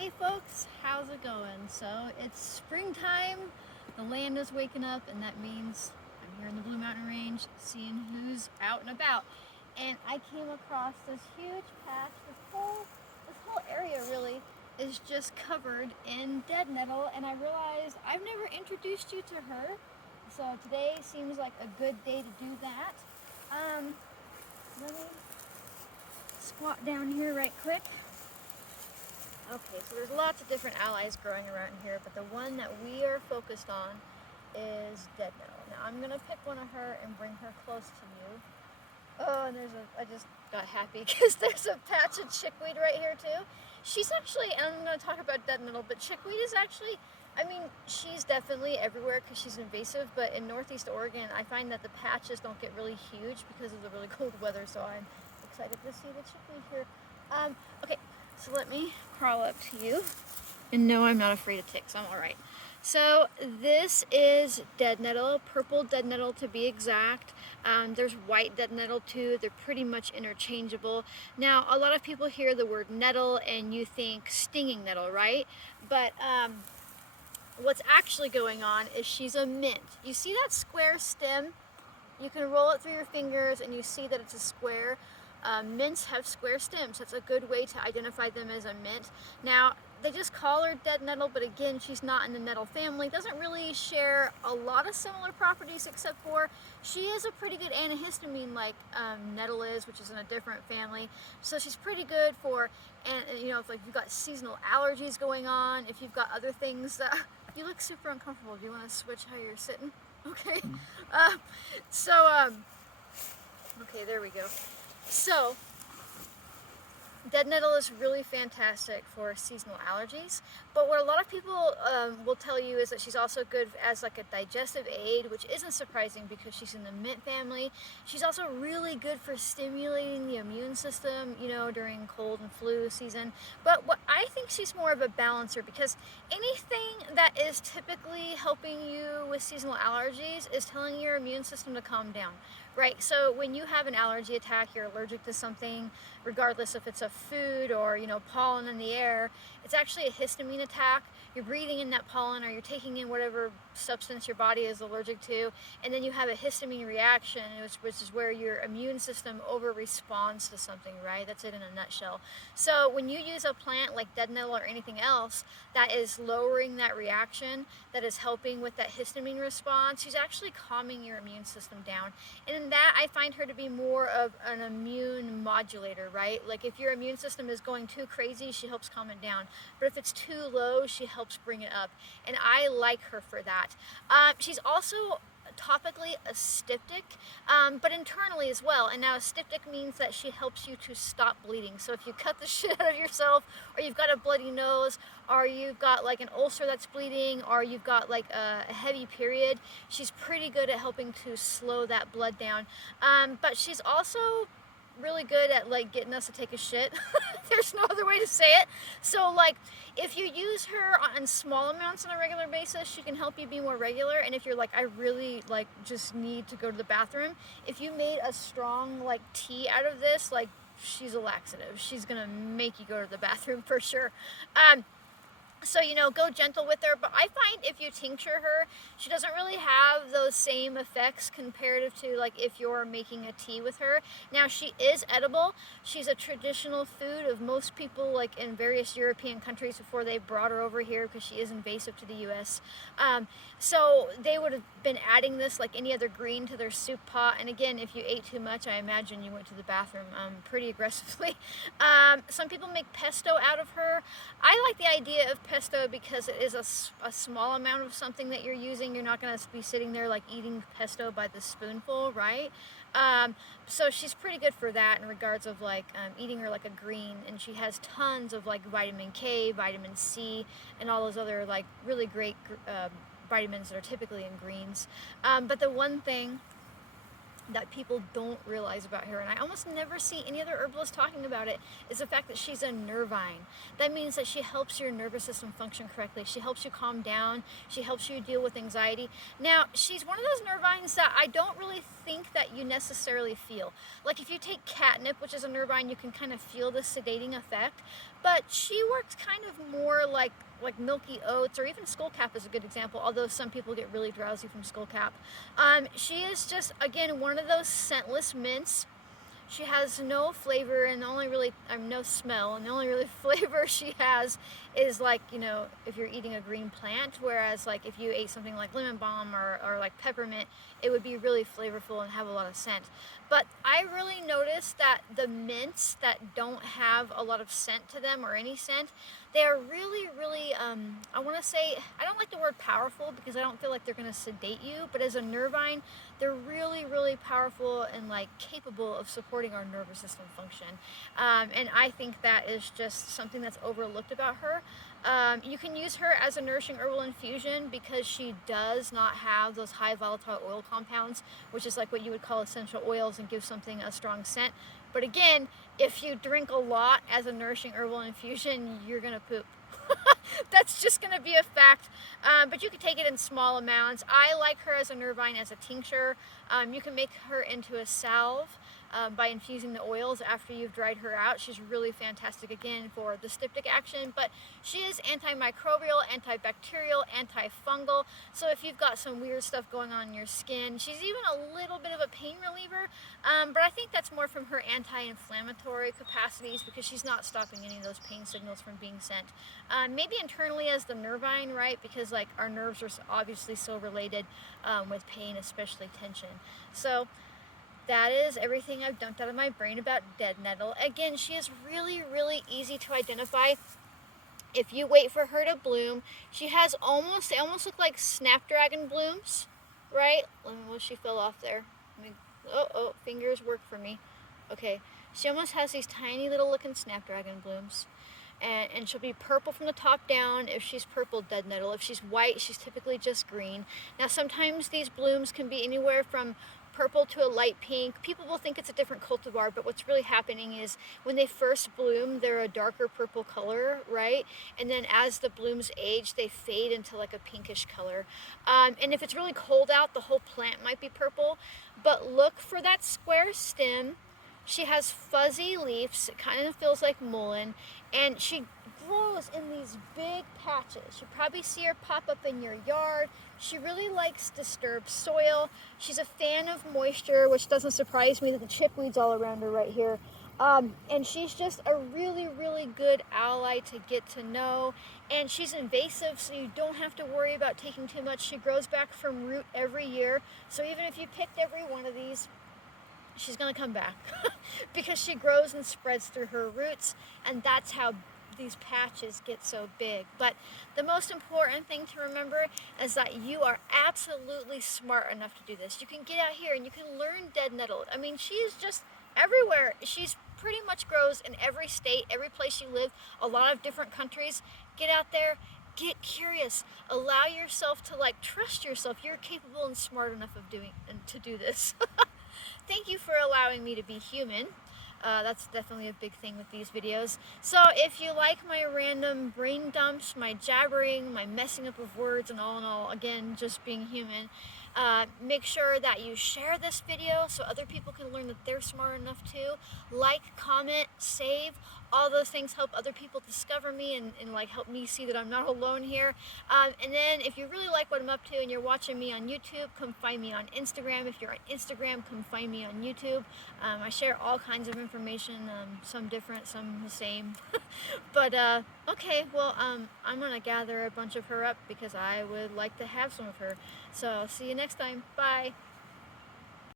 Hey folks, how's it going? So it's springtime, the land is waking up, and that means I'm here in the Blue Mountain Range seeing who's out and about. And I came across this huge patch, this whole area really is just covered in dead nettle, and I realized I've never introduced you to her. So today seems like a good day to do that. Let me squat down here right quick. Okay, so there's lots of different allies growing around here, but the one that we are focused on is dead nettle. Now I'm gonna pick one of her and bring her close to you. Oh, and I just got happy because there's a patch of chickweed right here too. She's actually, and I'm gonna talk about dead nettle, but chickweed is actually, I mean, she's definitely everywhere because she's invasive, but in Northeast Oregon, I find that the patches don't get really huge because of the really cold weather, so I'm excited to see the chickweed here. Okay, so let me crawl up to you. And no, I'm not afraid of ticks, I'm all right. So this is dead nettle, purple dead nettle to be exact. There's white dead nettle too. They're pretty much interchangeable. Now, a lot of people hear the word nettle and you think stinging nettle, right? But what's actually going on is she's a mint. You see that square stem? You can roll it through your fingers and you see that it's a square. Mints have square stems. That's a good way to identify them as a mint. Now, they just call her dead nettle, but again, she's not in the nettle family. Doesn't really share a lot of similar properties except for she is a pretty good antihistamine like nettle is, which is in a different family. So she's pretty good for, and you know, if like you've got seasonal allergies going on, if you've got other things that, you look super uncomfortable. Do you want to switch how you're sitting? Okay. Uh, so, okay, there we go. So, dead nettle is really fantastic for seasonal allergies, but what a lot of people will tell you is that she's also good as like a digestive aid, which isn't surprising because she's in the mint family. She's also really good for stimulating the immune system, you know, during cold and flu season. But what I think she's more of a balancer because anything that is typically helping you with seasonal allergies is telling your immune system to calm down. Right, so when you have an allergy attack, you're allergic to something, regardless if it's a food or, you know, pollen in the air, it's actually a histamine attack. You're breathing in that pollen or you're taking in whatever substance your body is allergic to, and then you have a histamine reaction, which is where your immune system over responds to something, right? That's it in a nutshell. So when you use a plant like dead nettle or anything else that is lowering that reaction, that is helping with that histamine response, she's actually calming your immune system down. And in that, I find her to be more of an immune modulator, right? Like if your immune system is going too crazy, she helps calm it down. But if it's too low, she helps bring it up. And I like her for that. She's also topically a styptic, but internally as well. And now a styptic means that she helps you to stop bleeding. So if you cut the shit out of yourself, or you've got a bloody nose, or you've got like an ulcer that's bleeding, or you've got like a heavy period, she's pretty good at helping to slow that blood down. But she's also really good at like getting us to take a shit. There's no other way to say it. So like if you use her on small amounts on a regular basis, she can help you be more regular. And if you're like, I really like just need to go to the bathroom, if you made a strong like tea out of this, like she's a laxative. She's gonna make you go to the bathroom for sure. So, you know, go gentle with her, but I find if you tincture her, she doesn't really have those same effects comparative to like if you're making a tea with her. Now, she is edible. She's a traditional food of most people like in various European countries before they brought her over here because she is invasive to the US. So they would have been adding this like any other green to their soup pot. And again, if you ate too much, I imagine you went to the bathroom pretty aggressively. Some people make pesto out of her. I like the idea of pesto because it is a small amount of something that you're using. You're not going to be sitting there like eating pesto by the spoonful, right? So she's pretty good for that in regards of like eating her like a green, and she has tons of like vitamin K, vitamin C, and all those other like really great vitamins that are typically in greens. But the one thing that people don't realize about her, and I almost never see any other herbalist talking about it, is the fact that she's a nervine. That means that she helps your nervous system function correctly. She helps you calm down. She helps you deal with anxiety. Now, she's one of those nervines that I don't really think that you necessarily feel. Like if you take catnip, which is a nervine, you can kind of feel the sedating effect. but she works kind of more like milky oats, or even skullcap is a good example, although some people get really drowsy from skullcap. She is just, again, one of those scentless mints. She has no flavor and only really, no smell, and the only really flavor she has is like, you know, if you're eating a green plant, whereas like if you ate something like lemon balm or like peppermint, it would be really flavorful and have a lot of scent. But I really noticed that the mints that don't have a lot of scent to them or any scent, they are really, really, I want to say, I don't like the word powerful because I don't feel like they're going to sedate you, but as a nervine, they're really, really powerful and like capable of supporting our nervous system function. And I think that is just something that's overlooked about her. You can use her as a nourishing herbal infusion because she does not have those high volatile oil compounds, which is like what you would call essential oils and give something a strong scent. But again, if you drink a lot as a nourishing herbal infusion, you're gonna poop. That's just going to be a fact, but you can take it in small amounts. I like her as a nervine, as a tincture. You can make her into a salve by infusing the oils after you've dried her out. She's really fantastic, again, for the styptic action, but she is antimicrobial, antibacterial, antifungal. So if you've got some weird stuff going on in your skin, she's even a little bit of a pain reliever, but I think that's more from her anti-inflammatory capacities because she's not stopping any of those pain signals from being sent. Maybe internally as the nervine, right? Because like our nerves are obviously so related with pain, especially tension. So that is everything I've dumped out of my brain about dead nettle. Again, she is really, really easy to identify. If you wait for her to bloom, she has they almost look like snapdragon blooms, right? Well, she fell off there. Oh, fingers work for me. Okay, she almost has these tiny little looking snapdragon blooms. And she'll be purple from the top down. If she's purple, dead nettle. If she's white, she's typically just green. Now, sometimes these blooms can be anywhere from purple to a light pink. People will think it's a different cultivar, but what's really happening is when they first bloom, they're a darker purple color, right? And then as the blooms age, they fade into like a pinkish color. And if it's really cold out, the whole plant might be purple. But look for that square stem. She has fuzzy leaves. It kind of feels like mullein, and she grows in these big patches. You probably see her pop up in your yard. She really likes disturbed soil. She's a fan of moisture, which doesn't surprise me that the chickweed's all around her right here. And she's just a really, really good ally to get to know. And she's invasive, so you don't have to worry about taking too much. She grows back from root every year. So even if you picked every one of these, she's going to come back because she grows and spreads through her roots, and that's how these patches get so big. But the most important thing to remember is that you are absolutely smart enough to do this. You can get out here and you can learn dead nettle. I mean, she is just everywhere. She's pretty much grows in every state, every place you live, a lot of different countries. Get out there, get curious, allow yourself to like trust yourself. You're capable and smart enough of to do this. Thank you for allowing me to be human. That's definitely a big thing with these videos. So if you like my random brain dumps, my jabbering, my messing up of words, and all in all, again, just being human, make sure that you share this video so other people can learn that they're smart enough too. Like, comment, save. All those things help other people discover me and like help me see that I'm not alone here. And then if you really like what I'm up to and you're watching me on YouTube, come find me on Instagram. If you're on Instagram, come find me on YouTube. I share all kinds of information, some different, some the same. But okay, well, I'm gonna gather a bunch of her up because I would like to have some of her. So I'll see you next time. Bye.